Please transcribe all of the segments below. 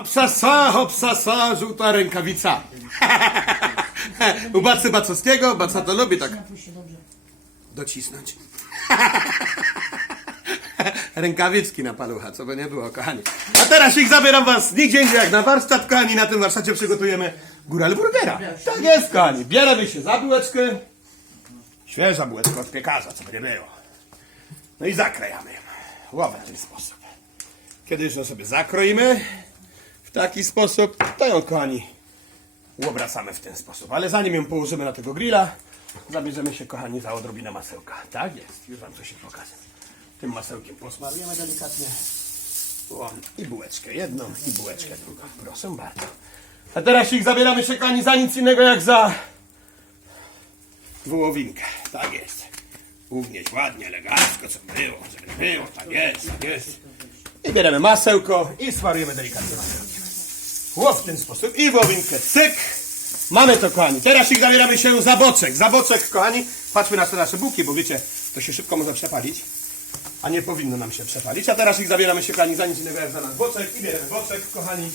Hopsasa, hopsasa, żółta rękawica. U Bacy Bacowskiego, Baca to lubi tak docisnąć. Rękawiczki na palucha, co by nie było, kochani. A teraz ich zabieram was nigdzie indziej jak na warsztat, kochani. Na tym warsztacie przygotujemy górel burgera. Tak jest, kochani. Bieramy się za bułeczkę. Świeża bułeczka od piekarza, co by nie było. No i zakrajamy ją. Łowę w ten sposób. Kiedy już ją sobie zakroimy w taki sposób, to ją, kochani, obracamy w ten sposób. Ale zanim ją położymy na tego grilla, zabierzemy się, kochani, za odrobinę masełka. Tak jest, już wam coś się pokaże. Tym masełkiem posmarujemy delikatnie. O, I bułeczkę jedną, i bułeczkę drugą. Proszę bardzo. A teraz ich zabieramy się, kochani, za nic innego jak za wołowinkę. Tak jest. Ugnieść ładnie, elegancko, co było, żeby było. Tak jest, tak jest. I bierzemy masełko i smarujemy delikatnie masełkiem. Ło w ten sposób. I wołowinkę, cyk. Mamy to, kochani. Teraz ich zabieramy się za boczek. Za boczek, kochani. Patrzmy na te nasze bułki, bo wiecie, to się szybko może przepalić. A nie powinno nam się przepalić. A teraz ich zabieramy się, kochani, za nic innego jak za nasz boczek. I bierzemy boczek, kochani.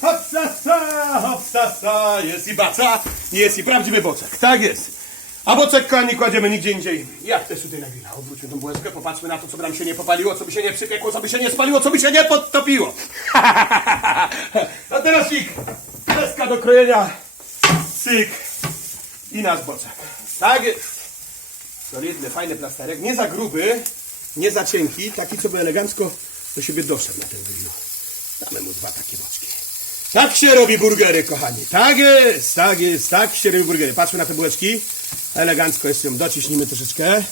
Hopsasa, hopsasa, jest i baca, jest i prawdziwy boczek. Tak jest. A boczek, kochani, kładziemy nigdzie indziej. Jak też tutaj na grilla. Odwróćmy tą bułeczkę, popatrzmy na to, co by nam się nie popaliło, co by się nie przypiekło, co by się nie spaliło, co by się nie podtopiło. A teraz ich deska do krojenia. Cyk. I nasz boczek. Tak jest. Solidny, fajny plasterek. Nie za gruby, nie za cienki. Taki, co by elegancko do siebie doszedł na tym grillu. Damy mu dwa takie boczki. Tak się robi burgery, kochani. Tak jest, tak jest, tak się robi burgery. Patrzmy na te bułeczki. Elegancko jest ją dociśnijmy troszeczkę.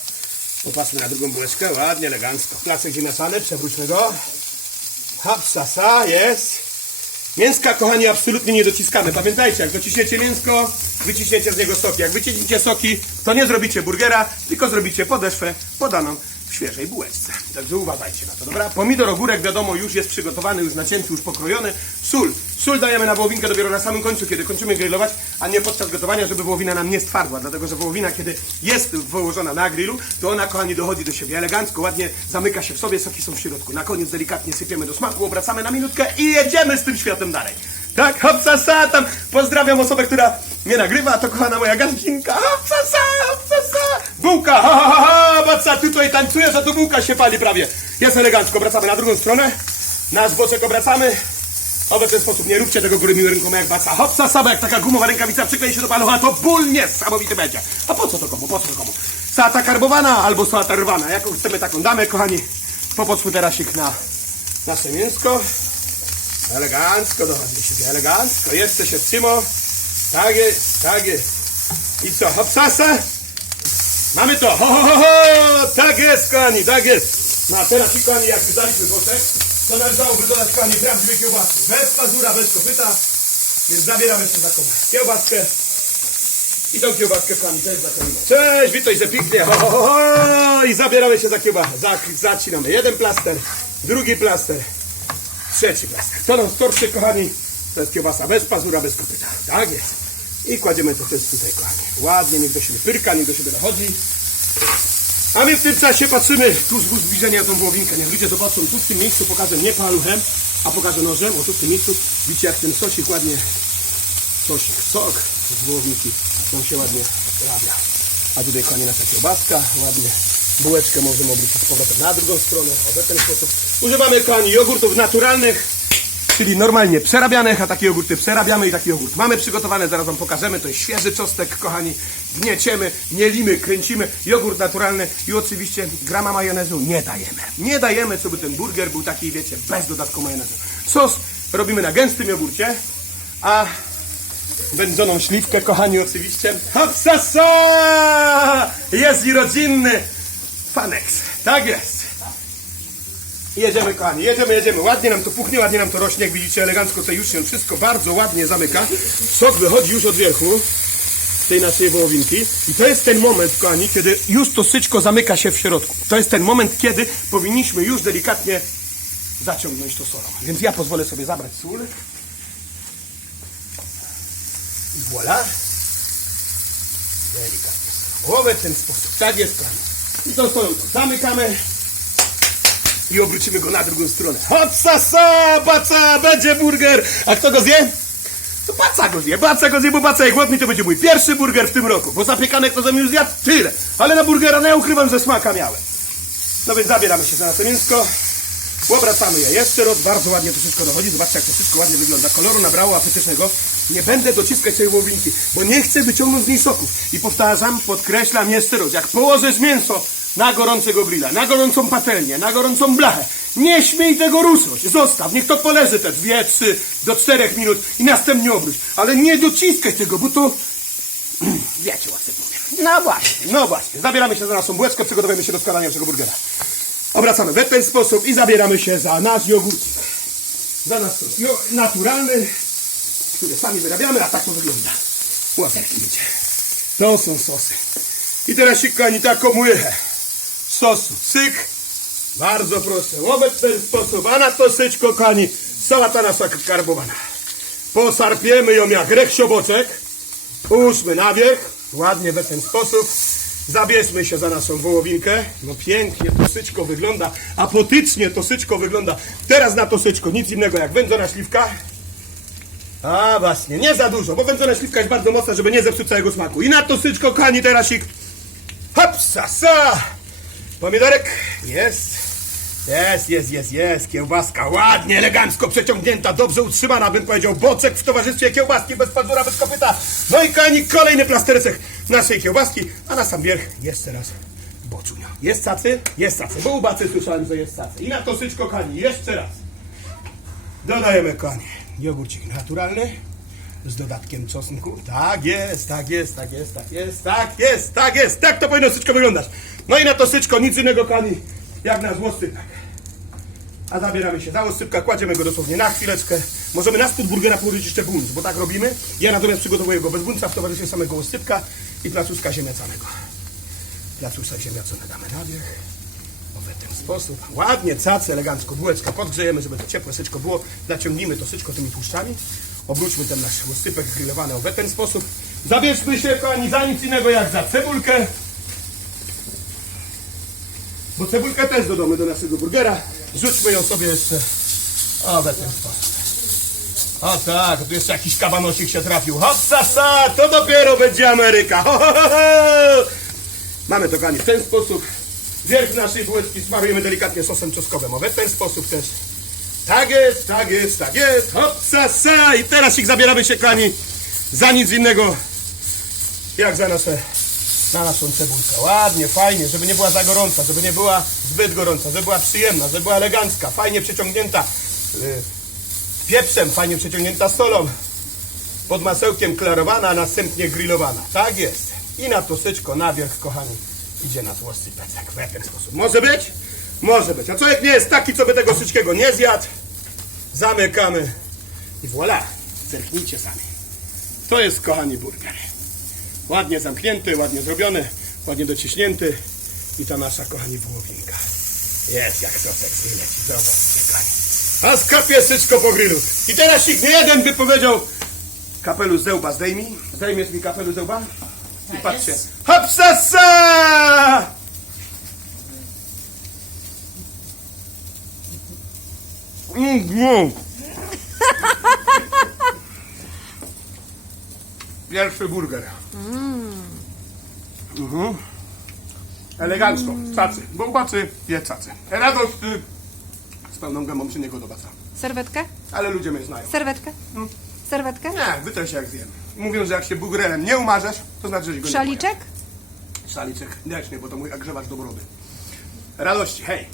Popatrzmy na drugą bułeczkę. Ładnie, elegancko. Placek ziemniaczany, przewróćmy go. Hapsasa, jest. Mięska, kochani, absolutnie nie dociskamy. Pamiętajcie, jak dociśniecie mięsko, wyciśniecie z niego soki. Jak wyciśniecie soki, to nie zrobicie burgera, tylko zrobicie podeszwę podaną w świeżej bułeczce. Także uważajcie na to, dobra? Pomidor, ogórek, wiadomo, już jest przygotowany, już nacięty, już pokrojony. Sól. Sól dajemy na wołowinkę dopiero na samym końcu, kiedy kończymy grillować, a nie podczas gotowania, żeby wołowina nam nie stwardła. Dlatego, że wołowina, kiedy jest wyłożona na grillu, to ona, kochani, dochodzi do siebie elegancko, ładnie zamyka się w sobie, soki są w środku. Na koniec delikatnie sypiemy do smaku, obracamy na minutkę i jedziemy z tym światem dalej. Tak, hopsasa, tam pozdrawiam osobę, która mnie nagrywa, a to kochana moja gazdzinka. Hopsasa, hopsasa, bułka, ha, ha, ha, ha, baca, ty tutaj tańcujesz, a tu bułka się pali prawie. Jest elegancko, obracamy na drugą stronę, na zboczek obracamy. Oby w ten sposób nie róbcie tego góry miłym rękoma jak baca. Hopsa, sama jak taka gumowa rękawica przyklei się do palucha, to ból niesamowity będzie. A po co to komu, po co to komu? Sałata karbowana albo sałata rwana, jaką chcemy taką damy, kochani. Popatrzmy teraz ich na nasze mięsko. Elegancko dochodzi do siebie, elegancko. Jeszcze się trzymo. Tak jest, tak jest. I co, hopsasa? Mamy to, ho, ho, ho, ho! Tak jest, kochani, tak jest. No a teraz kochani, jak wydaliśmy boczek, to należałoby dodać, kochani, prawdziwe kiełbasy. Bez pazura, bez kopyta. Więc zabieramy sobie taką kiełbaskę. I tą kiełbaskę, kochani, też zakrojimy. Cześć, witaj, że pięknie. Ho, ho, ho, ho! I zabieramy się za kiełbasę. Za, zacinamy jeden plaster, drugi plaster, trzeci plaster. To nam starczy, kochani. To jest kiełbasa bez pazura, bez kopyta. Tak jest. I kładziemy to też tutaj, kochani. Ładnie, niech do siebie pyrka, niech do siebie dochodzi. A my w tym czasie patrzymy tu z zbliżenia tą wołowinkę. Niech ludzie zobaczą, tu w tym miejscu pokażę nie paluchem, a pokażę nożem. O tu w tym miejscu widzicie jak ten sosik ładnie, sosik, sok z wołowinki nam się ładnie rabia. A tutaj kochani nasza kiełbaska, ładnie. Bułeczkę możemy obrócić z powrotem na drugą stronę. O, w ten sposób. Używamy kochani jogurtów naturalnych, czyli normalnie przerabianych, a takie jogurty przerabiamy i taki jogurt mamy przygotowany, zaraz Wam pokażemy. To jest świeży czosnek, kochani. Gnieciemy, mielimy, kręcimy. Jogurt naturalny i oczywiście grama majonezu nie dajemy. Nie dajemy, co by ten burger był taki, wiecie, bez dodatku majonezu. Sos robimy na gęstym jogurcie, a wędzoną śliwkę, kochani, oczywiście. Hopsasa! Jest i rodzinny Fanex. Tak jest. Jedziemy, kochani, jedziemy, jedziemy. Ładnie nam to puchnie, ładnie nam to rośnie. Jak widzicie, elegancko to już się wszystko bardzo ładnie zamyka. Sok wychodzi już od wierchu tej naszej wołowinki. I to jest ten moment, kochani, kiedy już to syczko zamyka się w środku. To jest ten moment, kiedy powinniśmy już delikatnie zaciągnąć to solą. Więc ja pozwolę sobie zabrać sól. I voilà. Delikatnie. Głowę w ten sposób. Tak jest, kochani. I tą solą to zamykamy. I obrócimy go na drugą stronę. Hop, sa, baca, będzie burger. A kto go zje? To baca go zje, baca go zje, bo baca jak głodny to będzie mój pierwszy burger w tym roku. Bo zapiekanek to bym już zjadł tyle. Ale na burgera no ja ukrywam, że smaka miałem. No więc zabieramy się za nasze mięsko. Obracamy je jeszcze raz, bardzo ładnie to wszystko dochodzi. Zobaczcie, jak to wszystko ładnie wygląda. Koloru nabrało apetycznego. Nie będę dociskać tej łowinki, bo nie chcę wyciągnąć z niej soków. I powtarzam, podkreślam jeszcze raz, jak położysz mięso na gorącego grilla, na gorącą patelnię, na gorącą blachę, nie śmiej tego ruszyć. Zostaw, niech to poleży te dwie, trzy do czterech minut i następnie obróć. Ale nie dociskaj tego, bo to Wiecie, łatwo powiem. No właśnie, no właśnie. Zabieramy się za naszą bułeczkę, przygotowujemy się do składania naszego burgera. Obracamy w ten sposób i zabieramy się za nasz jogurcik. Za nasz sos naturalny, który sami wyrabiamy, a tak to wygląda. Łaterki wiecie. To są sosy. I teraz się kochani taką łychę sosu. Syk. Bardzo proszę. Łowę w ten sposób, a na to syć kochani sałata nasza karbowana. Posarpiemy ją jak reksioboczek. Połóżmy na wierzch, ładnie w ten sposób. Zabierzmy się za naszą wołowinkę. No pięknie to syczko wygląda, apotycznie to syczko wygląda. Teraz na to syczko nic innego jak wędzona śliwka. A właśnie, nie za dużo, bo wędzona śliwka jest bardzo mocna, żeby nie zepsuć całego smaku. I na to syczko, kani terasik. Hopsa, sa! Pomidorek jest. Jest, jest, jest, jest. Kiełbaska ładnie, elegancko przeciągnięta, dobrze utrzymana, bym powiedział. Boczek w towarzystwie kiełbaski, bez pazura, bez kopyta. No i kani, kolejny plastereczek naszej kiełbaski. A na sam wierch jeszcze raz boczunia. Jest cacy? Jest cacy, bo u bacy słyszałem, że jest cacy. I na to syczko, kani, jeszcze raz. Dodajemy, kani, jogurcik naturalny z dodatkiem czosnku. Tak jest, tak jest, tak jest, tak jest, tak jest, tak jest. Tak to powinno syczko wyglądać. No i na to syczko nic innego, kani, jak na złostypek. A zabieramy się za łostypka, kładziemy go dosłownie na chwileczkę. Możemy na spód burgera położyć jeszcze bunt, bo tak robimy. Ja natomiast przygotowuję go bez bunca w towarzystwie samego łostypka i placuska ziemniaczanego. Placuska ziemniaczone damy na wierzch. W ten sposób. Ładnie, cacy, elegancko, bułeczka podgrzejemy, żeby to ciepłe syczko było. Naciągnijmy to syczko tymi tłuszczami. Obróćmy ten nasz łostypek grillowany w ten sposób. Zabierzmy się, kochani, za nic innego jak za cebulkę. Bo cebulkę też dodamy do naszego burgera. Rzućmy ją sobie jeszcze. O, w ten sposób. O tak, tu jeszcze jakiś kabanosik się trafił. Hopsa, sa, to dopiero będzie Ameryka. Ho, ho, ho, ho. Mamy to, kochani, w ten sposób. Wierch naszej bułeczki smarujemy delikatnie sosem czosnkowym. O, w ten sposób też. Tak jest, tak jest, tak jest. Hopsa, sa. I teraz ich zabieramy się, kochani, za nic innego, jak za nasze, na naszą cebulkę. Ładnie, fajnie, żeby nie była za gorąca, żeby nie była zbyt gorąca, żeby była przyjemna, żeby była elegancka, fajnie przeciągnięta y, pieprzem, fajnie przeciągnięta solą, pod masełkiem klarowana, a następnie grillowana. Tak jest. I na to syczko na wierzch, kochani, idzie na tłusty pecek. W ten sposób. Może być? Może być. A człowiek nie jest taki, co by tego syczkiego nie zjadł. Zamykamy i voilà. Zerknijcie sami. To jest, kochani, burger. Ładnie zamknięty, ładnie zrobiony, ładnie dociśnięty. I ta nasza, kochani, wołowinka. Jest, jak sosek wyleci. Zobaczcie, kochani. A skapie syczko po grillu. I teraz ich nie jeden by powiedział kapelusz zełba zdejmij. Zdejmiesz mi kapelusz zełba? I Tak patrzcie. Hopsasa! Mm, mm. Pierwszy burger. Mhm. Elegancko, cacy. Bo bacy je cacy. Radość y, z pełną gębą przy niego do baca. Serwetkę? Ale ludzie mnie znają. Serwetkę? Serwetkę? Nie, wy też jak zjem. Mówią, że jak się burgerem nie umarzesz, to znaczy, że go nie Szaliczek? Szaliczek, nie, nie, bo to mój agrzewacz do brody. Radości, hej.